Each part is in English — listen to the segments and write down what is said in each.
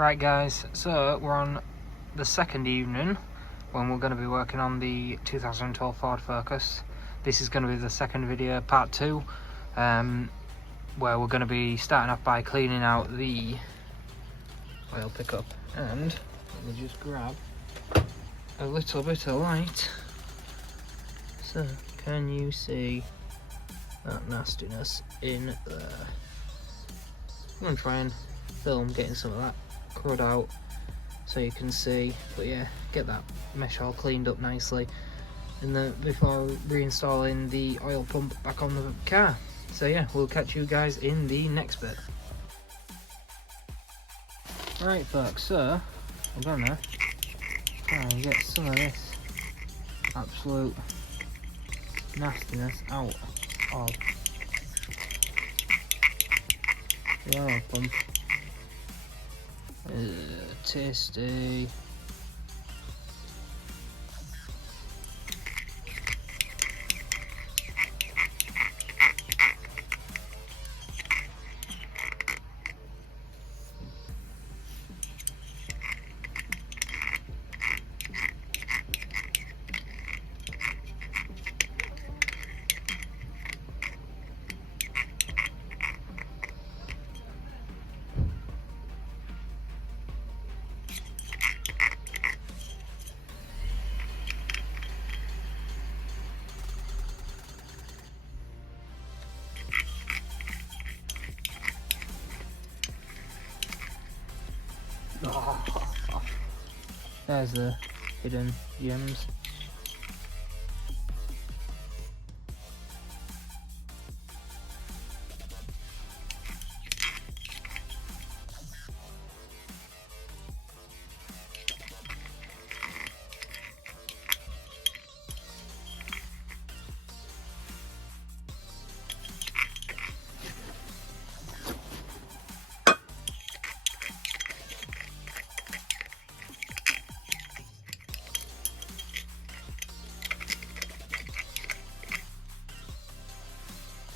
Right guys, so we're on the second evening when we're going to be working on the 2012 Ford Focus. This is going to be the second video, part 2, where we're going to be starting off by cleaning out the oil pickup. And let me just grab a little bit of light. So, can you see that nastiness in there? I'm going to try and film getting some of that crud out so you can see, but yeah, get that mesh all cleaned up nicely, and then before reinstalling the oil pump back on the car. So yeah, we'll catch you guys in the next bit. Right folks, so I'm gonna try and get some of this absolute nastiness out of the oil pump. Tasty. Oh, there's the hidden gems.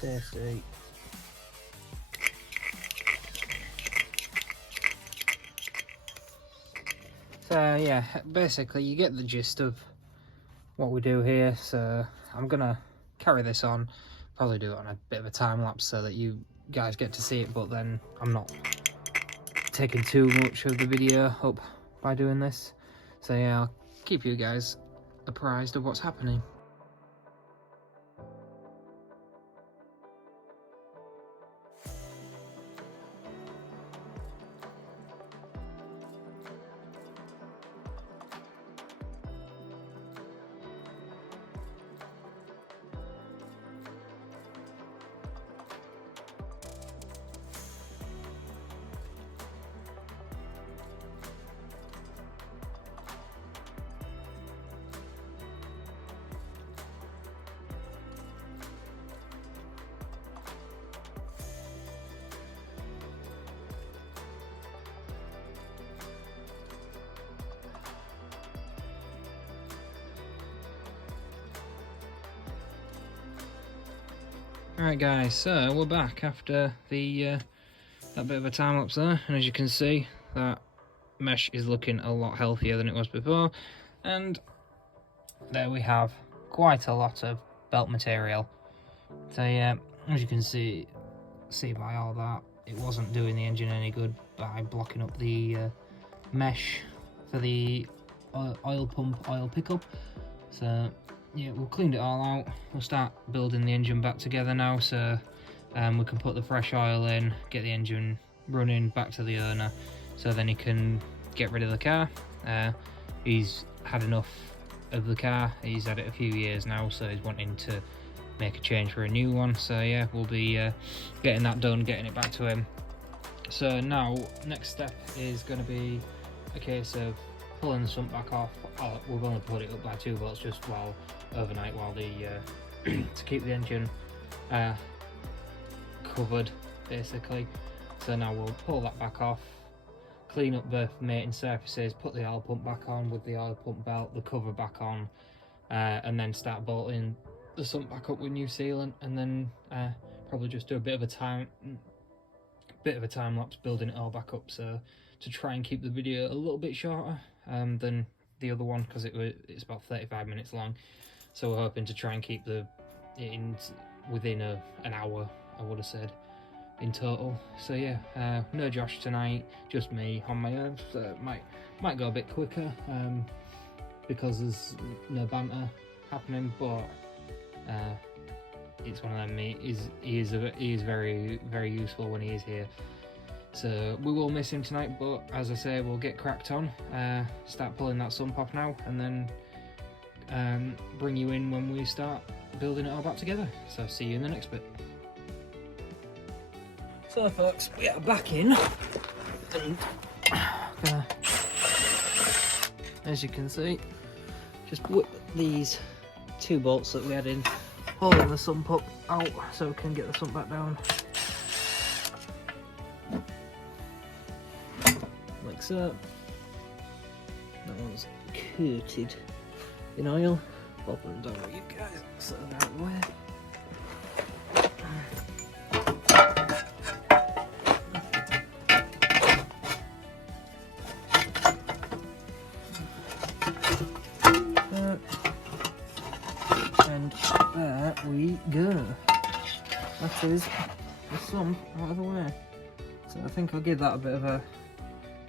Tasty. So yeah, basically you get the gist of what we do here. So I'm gonna carry this on, probably do it on a bit of a time lapse so that you guys get to see it, but then I'm not taking too much of the video up by doing this. So yeah, I'll keep you guys apprised of what's happening. Alright guys, so we're back after the that bit of a time lapse there, and as you can see, that mesh is looking a lot healthier than it was before, and there we have quite a lot of belt material. So yeah, as you can see by all that, it wasn't doing the engine any good by blocking up the mesh for the oil pump oil pickup. So yeah, we've cleaned it all out. We'll start building the engine back together now, so we can put the fresh oil in, get the engine running back to the owner, so then he can get rid of the car. He's had enough of the car. He's had it a few years now, so he's wanting to make a change for a new one. So yeah, we'll be getting that done, getting it back to him. So now, next step is going to be a case of pulling the sump back off. We've only put it up by 2 volts just overnight while the to keep the engine covered basically. So now we'll pull that back off, clean up the mating surfaces, put the oil pump back on with the oil pump belt, the cover back on, and then start bolting the sump back up with new sealant, and then probably just do a bit of a bit of a time lapse building it all back up, so to try and keep the video a little bit shorter than the other one, because it's about 35 minutes long, so we're hoping to try and keep it in within an hour, I would have said, in total. So yeah, no Josh tonight, just me on my own, so it might go a bit quicker because there's no banter happening, but it's one of them. He is very, very useful when he is here. So we will miss him tonight, but as I say, we'll get cracked on, start pulling that sump off now, and then bring you in when we start building it all back together. So see you in the next bit. So folks, we are back in, and as you can see, just whip these 2 bolts that we had in, holding the sump up out so we can get the sump back down. Like so. That one's coated in oil. Pop them down with you guys so they're out of the way. And there we go. That is the sump out of the way. So I think I'll give that a bit of a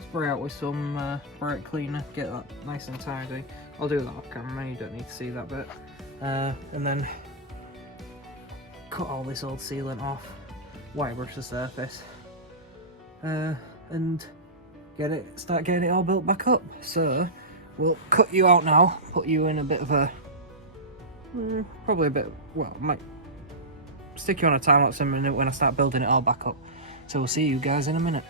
spray out with some bright cleaner, get that nice and tidy. I'll do that off camera, you don't need to see that bit. And then cut all this old sealant off, white brush the surface, and start getting it all built back up. So we'll cut you out now, put you in a bit of a, probably a bit, well, might stick you on a time lapse in a minute when I start building it all back up. So we'll see you guys in a minute.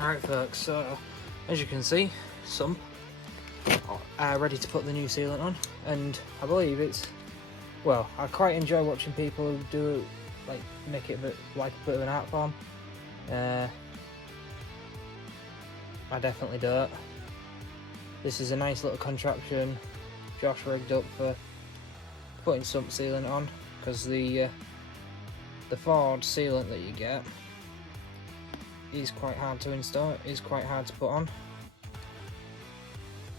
Alright folks, so as you can see, sump ready to put the new sealant on, and I believe it's, well, I quite enjoy watching people who do it, like make it a bit of an art form. I definitely do it. This is a nice little contraption Josh rigged up for putting sump sealant on, because the Ford sealant that you get is quite hard to install, is quite hard to put on.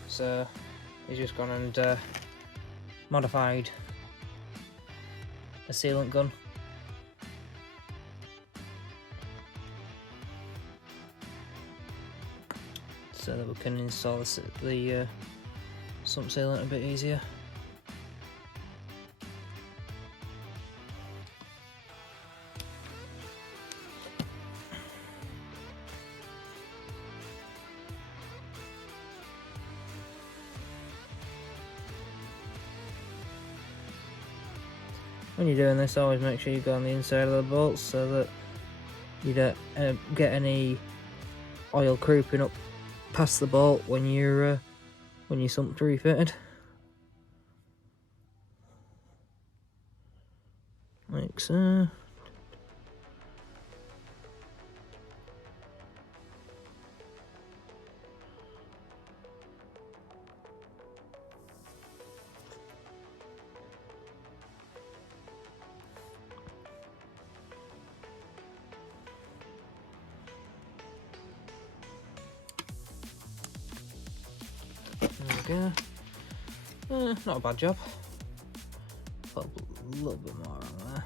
So he's just gone and modified a sealant gun. So that we can install the sump sealant a bit easier. When you're doing this, always make sure you go on the inside of the bolts so that you don't get any oil creeping up past the bolt when you're sumped refitted. like so. There we go. Not a bad job. Put a little bit more on there.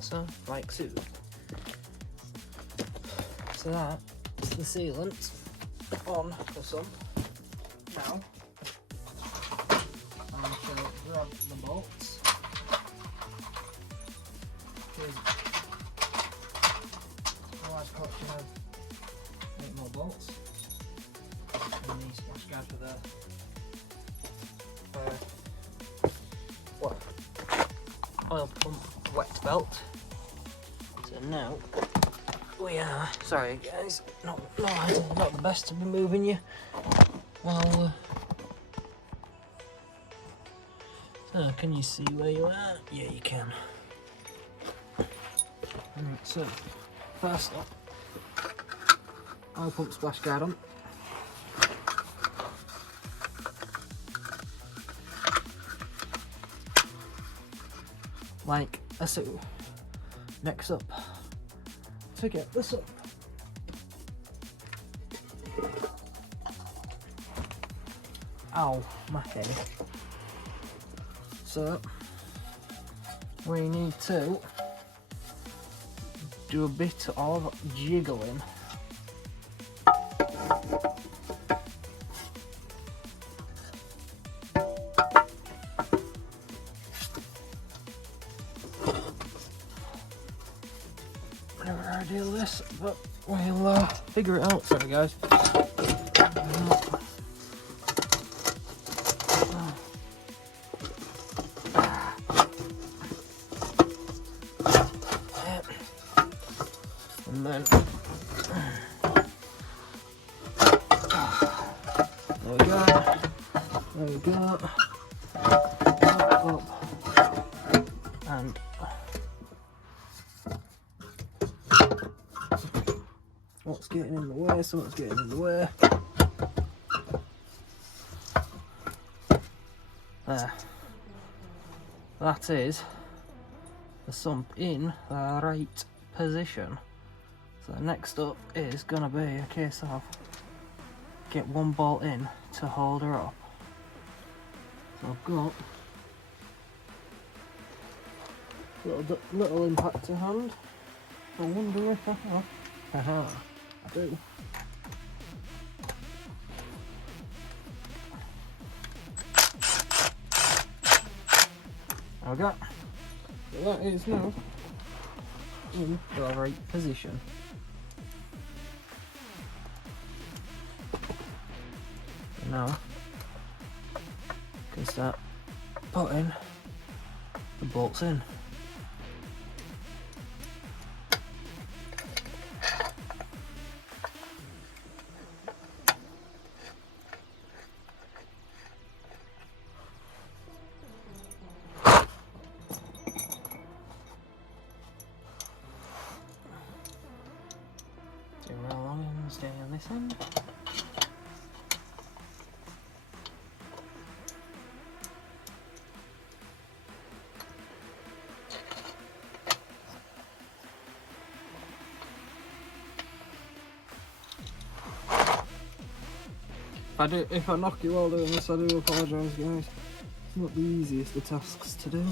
So, like so. So that's the sealant on the sump. Now, I'm going to grab the bolts. Here's a large collection of 8 more bolts. And these splash guard for the oil pump wet belt. So now we are, sorry guys, not the best to be moving you while so can you see where you are? Yeah, you can. Alright, so first up, oil pump splash guard on. Like so. Next up, to get this up. Ow, my head. So we need to do a bit of jiggling. Never idea this, but we'll figure it out. Sorry guys. And then there we go. There we go. Up. And what's getting in the way? Something's getting in the way. There. That is the sump in the right position. So next up is gonna be a case of get one bolt in to hold her up. So I've got little impactor hand. I wonder if I have. Haha, I do. There we go. So that is now in the right position. So now I can start putting the bolts in. Roll on and stay on this end. If I knock you while doing this, I do apologise guys. It's not the easiest of tasks to do.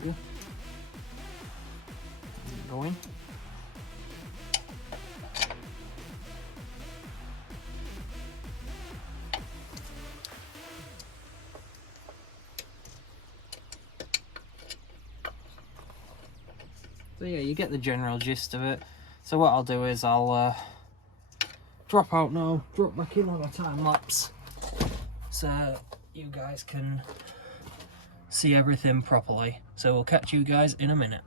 Okay. Go in. So yeah, you get the general gist of it. So what I'll do is I'll drop out now, drop back in on a time lapse, so you guys can see everything properly. So we'll catch you guys in a minute.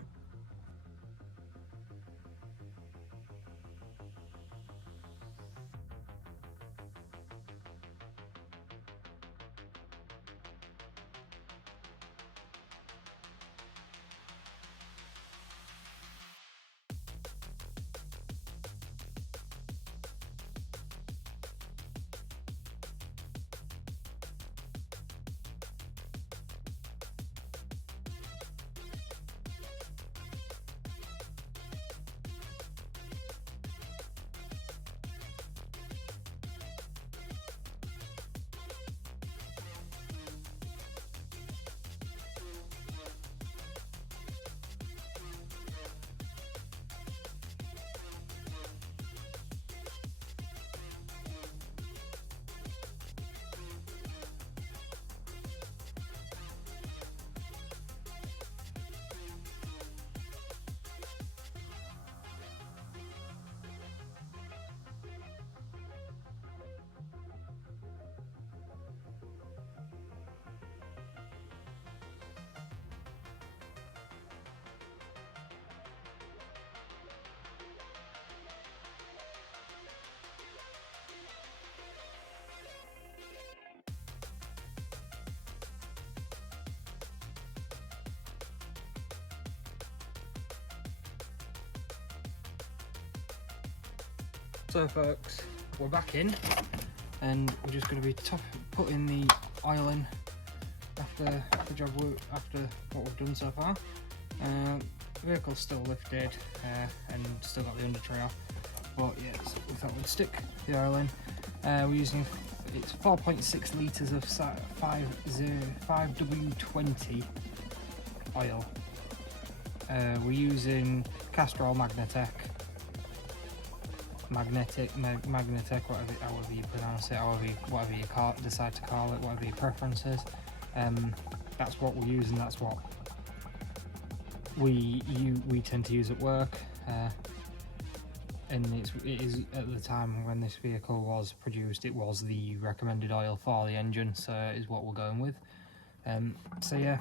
So folks, we're back in, and we're just going to be putting the oil in after what we've done so far. The vehicle's still lifted and still got the under tray off, but yeah, so we thought we'd stick the oil in. We're using, it's 4.6 litres of 5W20 oil. We're using castor oil magnetic, however you pronounce it, whatever you decide to call it, whatever your preference is. That's what we're using. That's what we tend to use at work, and it is at the time when this vehicle was produced, it was the recommended oil for the engine, so it is what we're going with. So yeah,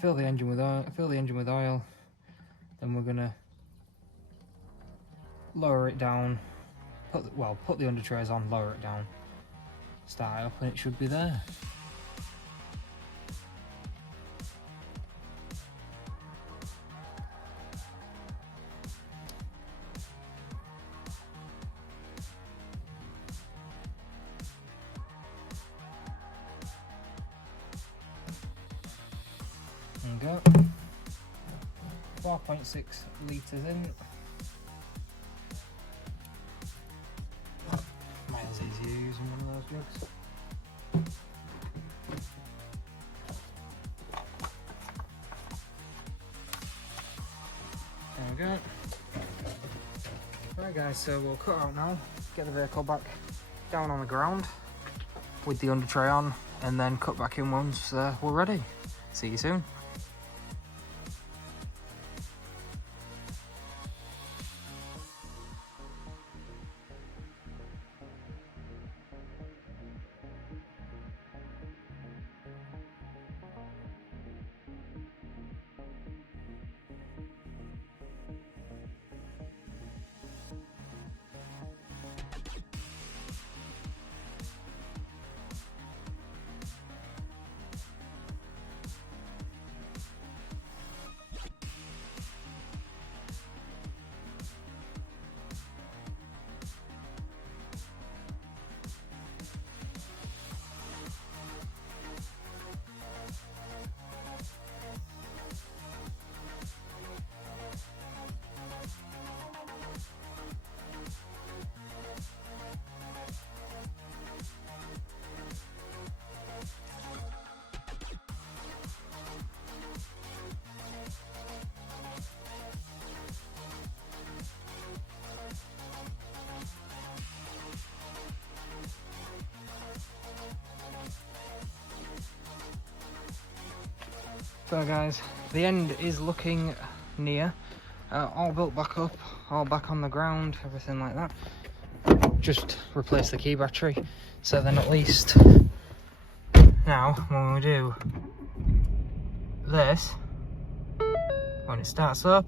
fill the engine with oil, then we're gonna lower it down, put the under trays on, lower it down, start it up, and it should be there. There we go. 4.6 litres in. Miles easier using one of those jugs. There we go. Right guys, so we'll cut out now, get the vehicle back down on the ground with the under tray on, and then cut back in once we're ready. See you soon. So guys, the end is looking near. all built back up, all back on the ground, everything like that. Just replace the key battery, so then at least now when we do this, when it starts up,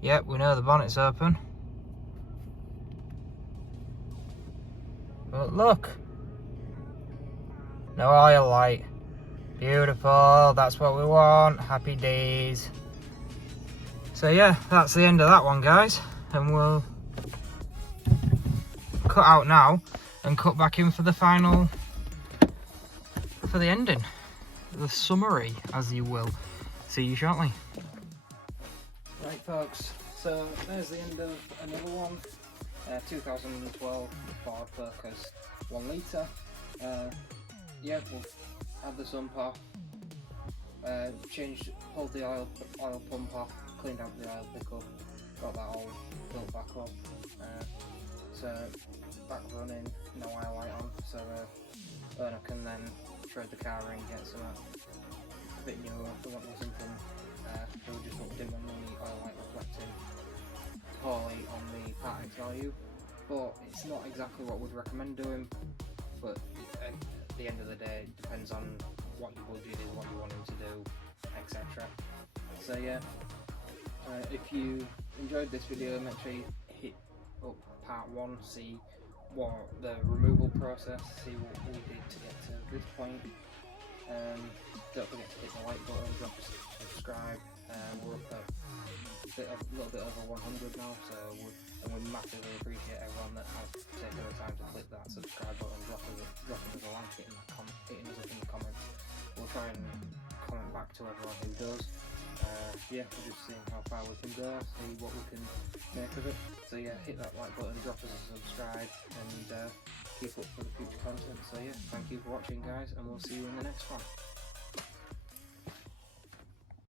yep, we know the bonnet's open. But look, no oil light. Beautiful, that's what we want. Happy days. So yeah, that's the end of that one, guys, and we'll cut out now and cut back in for the final, for the ending, the summary, as you will. See you shortly. Right folks, so there's the end of another one. 2012 Ford Focus 1 litre. Yeah, we'll have the sump off, pulled the oil pump off, cleaned out the oil pickup, got that all built back up. So back running, no oil light on, so owner can then trade the car in, get some a bit newer if we want something. We'll just dim on the oil light reflecting poorly on the part X value, but it's not exactly what we'd recommend doing. But at the end of the day, it depends on what your budget is, what you want him to do, etc. So yeah, if you enjoyed this video, make sure you hit up part 1, see what the removal process, see what we did to get to this point. Don't forget to hit the like button, drop a subscribe. We're up at a little bit over 100 now, so we massively appreciate everyone that has taken the time to click that subscribe button, dropping us a like, hitting us up in the comments. We'll try and comment back to everyone who does. Yeah, we're just seeing how far we can go, see what we can make of it. So yeah, hit that like button, drop us a subscribe, and keep up for the future content. So yeah, thank you for watching, guys, and we'll see you in the next one.